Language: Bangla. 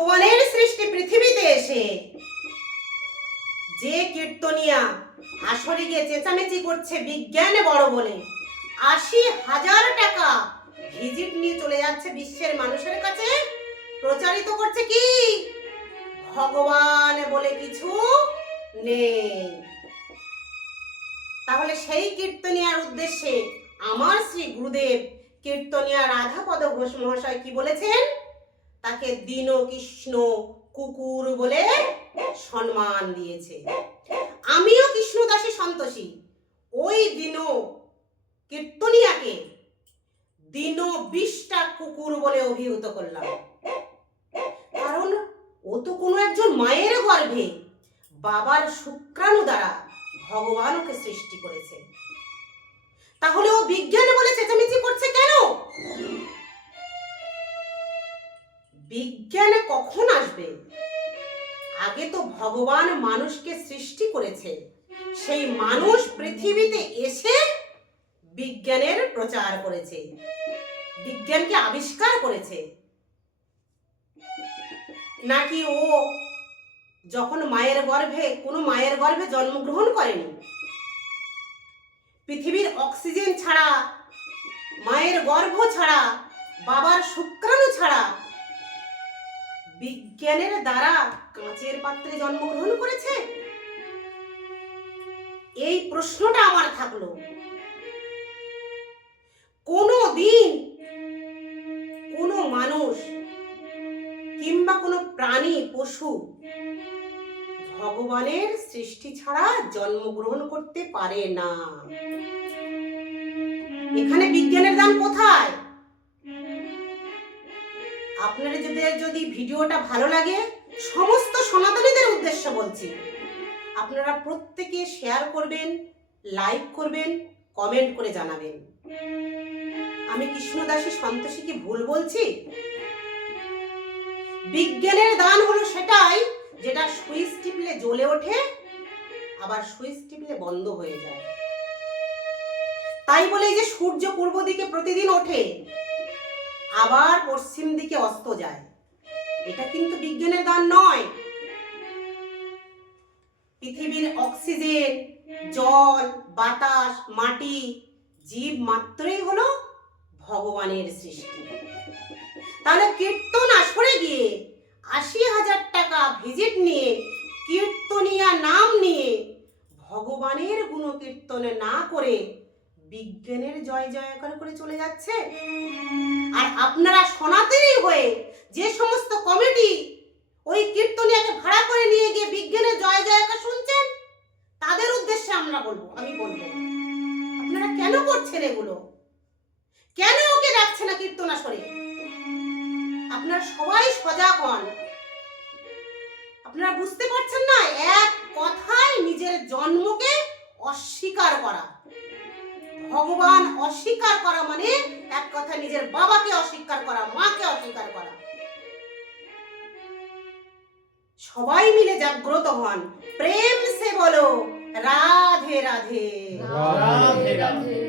ভগবানের সৃষ্টি পৃথিবীতে এসে যে কীর্তনিয়া আসরে গিয়ে চেঁচামেচি করছে বিজ্ঞান বড় বলে ৮০,০০০ টাকা ভিজিট নিয়ে চলে যাচ্ছে বিশ্বের মানুষের কাছে, প্রচারিত করছে কি ভগবান বলে কিছু নেই। তাহলে সেই কীর্তনিয়ার উদ্দেশ্যে আমার শ্রী গুরুদেব কীর্তনিয়া রাধাপদ ঘোষ মহাশয় কি বলেছেন? তাকে দীন কৃষ্ণ কুকুর বলে সম্মান দিয়েছে। আমিও কৃষ্ণদাসী সন্তোষী ওই দীন কীর্তনিয়াকে দীন ২০টা কুকুর বলে অভিহিত করলাম। কারণ ও তো কোনো একজন মায়ের গর্ভে বাবার শুক্রাণু দ্বারা ভগবান ওকে সৃষ্টি করেছে। তাহলে ও বিজ্ঞান বলে চেঁচামেচি করছে কেন? বিজ্ঞান কখন আসবে? আগে তো ভগবান মানুষকে সৃষ্টি করেছে, সেই মানুষ পৃথিবীতে এসে বিজ্ঞানের প্রচার করেছে, বিজ্ঞানকে আবিষ্কার করেছে। নাকি ও যখন কোনো মায়ের গর্ভে জন্মগ্রহণ করেনি, পৃথিবীর অক্সিজেন ছাড়া, মায়ের গর্ভ ছাড়া, বাবার শুক্রাণু ছাড়া বিজ্ঞানের দ্বারা কাঁচের পাত্রে জন্মগ্রহণ করেছে? এই প্রশ্নটা আমার থাকলো। কোনো দিন কোনো মানুষ কিংবা কোনো প্রাণী পশু ভগবানের সৃষ্টি ছাড়া জন্মগ্রহণ করতে পারে না। এখানে বিজ্ঞানের দাম কোথায়? আপনাদের যদি ভিডিওটা ভালো লাগে, সমস্ত সনাতনীদের উদ্দেশ্যে বলছি, আপনারা প্রত্যেকে শেয়ার করবেন, লাইক করবেন, কমেন্ট করে জানাবেন। আমি কৃষ্ণদাসী সন্তোষী কি ভুল বলছি? বিজ্ঞানের দান হলো সেটাই যেটা সুইচ টিপলে জ্বলে ওঠে, আবার সুইচ টিপলে বন্ধ হয়ে যায়। তাই বলে যে সূর্য পূর্ব দিকে প্রতিদিন ওঠে, আবার পশ্চিম দিকে অস্ত যায়, এটা কিন্তু বিজ্ঞানের দান নয়। পৃথিবীর অক্সিজেন, জল, বাতাস, মাটি, জীব মাত্রই হলো ভগবানের সৃষ্টি। তাহলে কীর্তন আসরে গিয়ে ৮০,০০০ টাকা ভিজিট নিয়ে কীর্তনিয়া নাম নিয়ে ভগবানের গুণকীর্তন না করে বিজ্ঞানের জয় জয়কার করে চলে যাচ্ছে। আর আপনারা সনাতনী হয়ে যে সমস্ত কমিটি ওই কীর্তনিয়াকে ভাড়া করে নিয়ে গিয়ে বিজ্ঞানের জয় জয়কার শুনছেন, তাদের উদ্দেশ্যে আমি বলবো, আপনারা কেন করছেন এগুলো? কেন ওকে রাখছে না কীর্তন আসরে? আপনারা সবাই সজাগ হন। আপনারা বুঝতে পারছেন না, এক কথায় নিজের জন্মকে অস্বীকার করা। ভগবান অস্বীকার করা মানে এক কথা নিজের বাবাকে অস্বীকার করা, মাকে অস্বীকার করা। সবাই মিলে জাগ্রত হন, প্রেম সে বলো রাধে রাধে। রাধে রাধে।